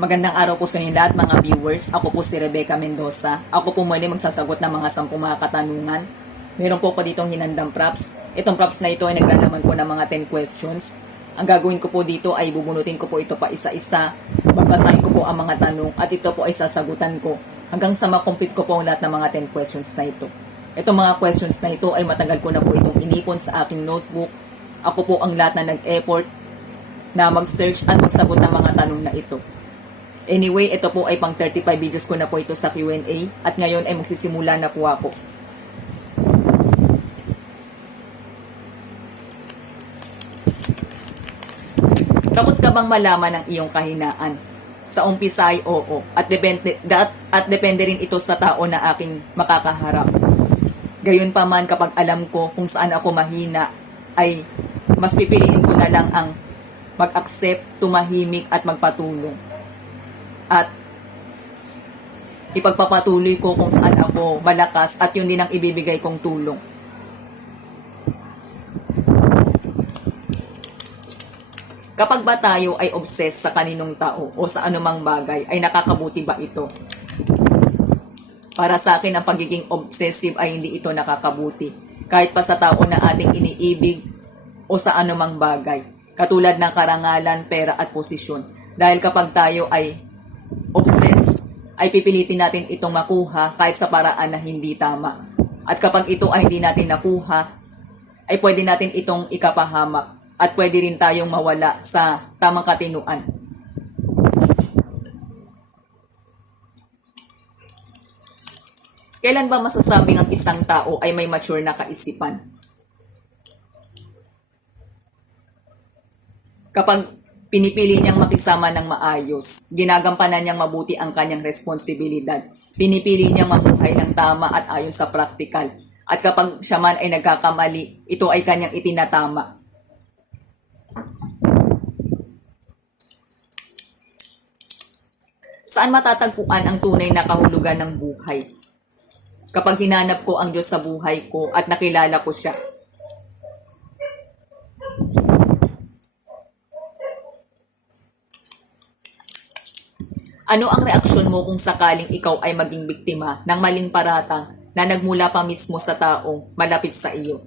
Magandang araw po sa inyo lahat mga viewers. Ako po si Rebecca Mendoza. Ako po muli magsasagot ng mga 10 mga katanungan. Meron po ditong hinandang props. Itong props na ito ay naglalaman po ng mga 10 questions. Ang gagawin ko po dito ay bubunutin ko po ito pa isa-isa. Babasahin ko po ang mga tanong at ito po ay sasagutan ko hanggang sa makomplete ko po ang lahat ng mga 10 questions na ito. Itong mga questions na ito ay matagal ko na po itong inipon sa aking notebook. Ako po ang lahat na nag-effort na mag-search at magsagot ng mga tanong na ito. Anyway, ito po ay pang 35 videos ko na po ito sa Q&A at ngayon ay magsisimula na po ako. Takot ka bang malaman ang iyong kahinaan? Sa umpisa ay oo at depende rin ito sa tao na aking makakaharap. Gayunpaman kapag alam ko kung saan ako mahina ay mas pipiliin ko na lang ang mag-accept, tumahimik at magpatulong. At ipagpapatuloy ko kung saan ako malakas at yun din ang ibibigay kong tulong. Kapag ba tayo ay obsessed sa kaninong tao o sa anumang bagay, ay nakakabuti ba ito? Para sa akin, ang pagiging obsessive ay hindi ito nakakabuti. Kahit pa sa tao na ating iniibig o sa anumang bagay. Katulad ng karangalan, pera at posisyon. Dahil kapag tayo ay obsessed, ay pipilitin natin itong makuha kahit sa paraan na hindi tama. At kapag ito ay hindi natin nakuha, ay pwede natin itong ikapahamak at pwede rin tayong mawala sa tamang katinuan. Kailan ba masasabing ang isang tao ay may mature na kaisipan? Kapag pinipili niyang makisama ng maayos, ginagampanan niyang mabuti ang kanyang responsibilidad, pinipili niyang mamuhay ng tama at ayon sa praktikal, at kapag siya man ay nagkakamali, ito ay kanyang itinatama. Saan matatagpuan ang tunay na kahulugan ng buhay? Kapag hinanap ko ang Diyos sa buhay ko at nakilala ko siya. Ano ang reaksyon mo kung sakaling ikaw ay maging biktima ng maling paratang na nagmula pa mismo sa taong malapit sa iyo?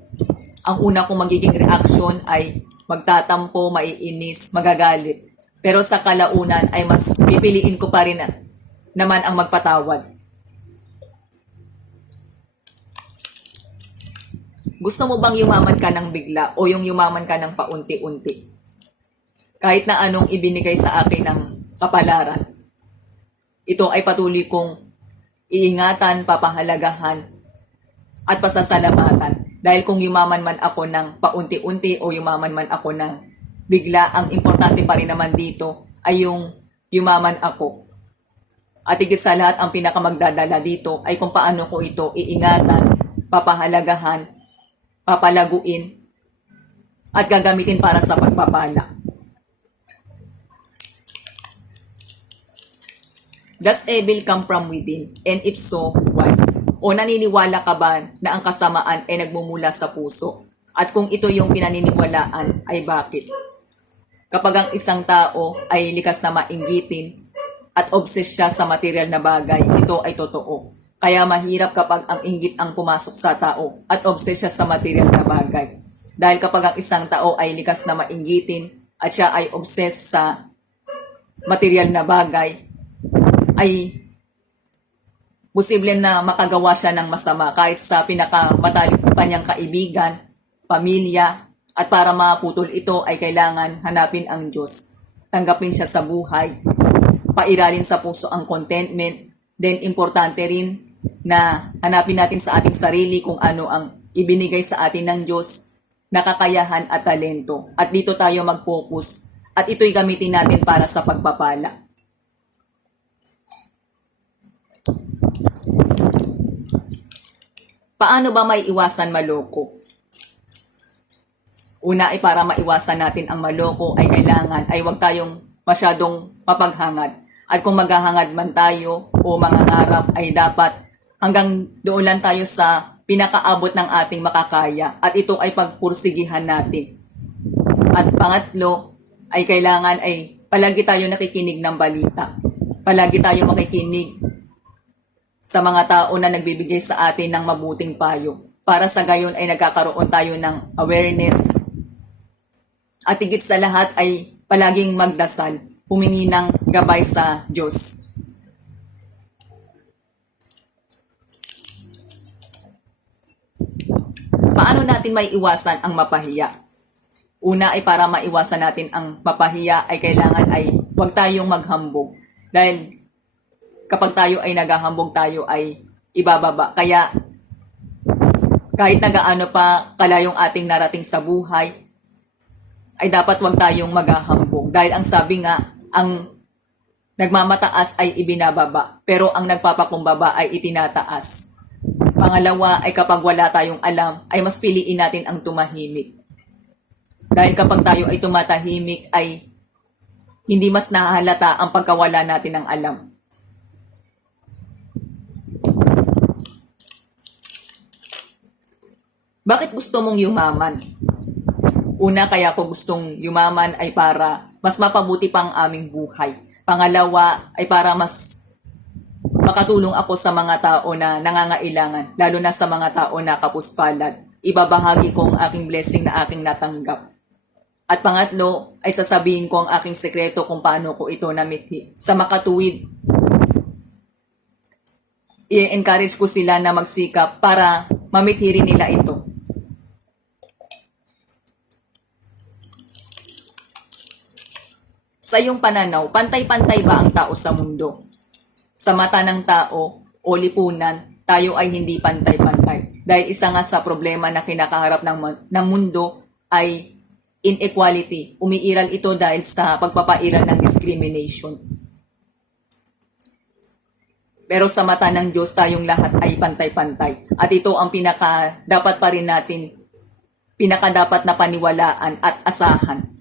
Ang una kong magiging reaksyon ay magtatampo, maiinis, magagalit. Pero sa kalaunan ay mas pipiliin ko pa rin naman ang magpatawad. Gusto mo bang yumaman ka ng bigla o yung yumaman ka ng paunti-unti? Kahit na anong ibinigay sa akin ng kapalaran. Ito ay patuloy kong iingatan, papahalagahan, at pasasalamatan. Dahil kung yumaman man ako ng paunti-unti o yumaman man ako ng bigla, ang importante pa rin naman dito ay yung yumaman ako. At higit sa lahat, ang pinakamagdadala dito ay kung paano ko ito iingatan, papahalagahan, papalaguin, at gagamitin para sa pagpapala. Does evil come from within? And if so, why? O naniniwala ka ba na ang kasamaan ay nagmumula sa puso? At kung ito yung pinaniniwalaan, ay bakit? Kapag ang isang tao ay likas na mainggitin at obsessed siya sa material na bagay, ito ay totoo. Kaya mahirap kapag ang inggit ang pumasok sa tao at obsessed siya sa material na bagay. Dahil kapag ang isang tao ay likas na mainggitin at siya ay obsessed sa material na bagay, ay posible na makagawa siya ng masama kahit sa pinakamatalik pa niyang kaibigan, pamilya, at para maputol ito ay kailangan hanapin ang Diyos. Tanggapin siya sa buhay, pairalin sa puso ang contentment, then importante rin na hanapin natin sa ating sarili kung ano ang ibinigay sa atin ng Diyos na kakayahan at talento. At dito tayo mag-focus at ito'y gamitin natin para sa pagpapala. Paano ba may iwasan maloko? Una ay para maiwasan natin ang maloko ay kailangan ay huwag tayong masyadong mapaghangad. At kung maghahangad man tayo o mangangarap ay dapat hanggang doon lang tayo sa pinakaabot ng ating makakaya at ito ay pagpursigihan natin. At pangatlo ay kailangan ay palagi tayo nakikinig ng balita. palagi tayo makikinig sa mga tao na nagbibigay sa atin ng mabuting payo. Para sa gayon ay nagkakaroon tayo ng awareness. At higit sa lahat ay palaging magdasal, humingi ng gabay sa Diyos. Paano natin maiiwasan ang mapahiya? Una ay para maiwasan natin ang mapahiya ay kailangan ay huwag tayong maghambog. Dahil kapag tayo ay naghahambog tayo ay ibababa. Kaya kahit nagaano pa kalayong ating narating sa buhay, ay dapat huwag tayong maghahambog. Dahil ang sabi nga, ang nagmamataas ay ibinababa, pero ang nagpapakumbaba ay itinataas. Pangalawa ay kapag wala tayong alam, ay mas piliin natin ang tumahimik. Dahil kapag tayo ay tumatahimik ay hindi mas nahahalata ang pagkawala natin ng alam. Bakit gusto mong yumaman? Una, kaya ko gustong yumaman ay para mas mapabuti pa ang aming buhay. Pangalawa ay para mas makatulong ako sa mga tao na nangangailangan, lalo na sa mga tao na kapuspalad. Ibabahagi ko ang aking blessing na aking natanggap. At pangatlo ay sasabihin ko ang aking sekreto kung paano ko ito namithi. Sa makatuwid, i-encourage ko sila na magsikap para mamithi rin nila ito. Sa iyong pananaw, pantay-pantay ba ang tao sa mundo? Sa mata ng tao o lipunan, tayo ay hindi pantay-pantay. Dahil isa nga sa problema na kinakaharap ng mundo ay inequality. Umiiral ito dahil sa pagpapairal ng discrimination. Pero sa mata ng Diyos, tayong lahat ay pantay-pantay. At ito ang dapat pa rin natin, dapat na paniwalaan at asahan.